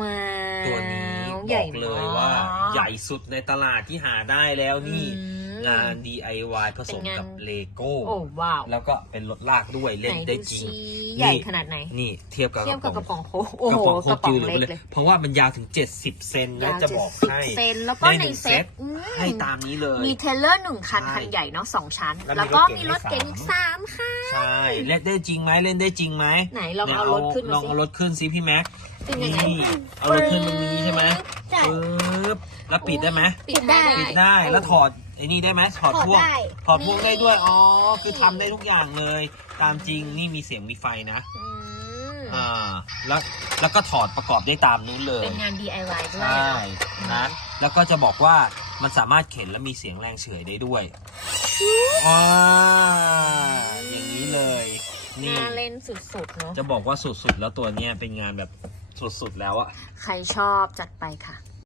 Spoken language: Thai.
ว้าวตัวนี้ใหบญ่อกเลยว่าใหญ่สุดในตลาดที่หาได้แล้วนี่ อืม งาน DIY ผสมเป็นงานกับเลโก้โอ้ว้าวแล้วก็เป็นรถลากด้วยเล่นไหนได้ดูจริงซิใหญ่ขนาดไหนนี่เทียบกับเทียบกับกระป๋องโค้กโอ้กระโหป๋องโคกระป๋อจืงดเล็กเลยเลยเพราะว่ามันยาวถึง 70 เซนนะยาวจะบอก70ให้เซนแล้วก็ได้ในหนึ่งเซตอืมให้ตามนี้เลย มีเทรลเลอร์หนึ่งคันใช่คันใหญ่เนาะสองชั้น แล้วมีแล้วก็รถเก๋งมีรถเก๋งอีกสามค่ะใช่เล่นได้จริงไหมเล่นได้จริงไหมไหนลองเอารถขึ้นลมาองสิเอารถขึ้นสิพี่แม็กเป็นยังไงนี่เอารถขึ้นตรงนี้ใช่ไหมใช่ปึ๊บ แล้วปิดได้ไหมปิดได้ ปิดได้แล้วถอดไอ้นี่ได้ไหมถอดถอดพ่วงได้ ถอดพ่วงได้ด้วยอ๋อคือทำได้ทุกอย่างเลย ตามจริงนี่มีเสียงมีไฟนะอืมอ่าแล้วแล้วก็ถอดประกอบได้ตามนู้นเลย เป็นงาน DIY ด้วยใช่นะแล้วก็จะบอกว่ามันสามารถเข็นและมีเสียงแรงเฉื่อยได้ด้วยอ่าอย่างนี้เลยนี่น่าเล่นสุดๆเนาะจะบอกว่าสุดๆแล้วตัวเนี้ยเป็นงานแบบสุดๆแล้วอะ ใครชอบจัดไปค่ะ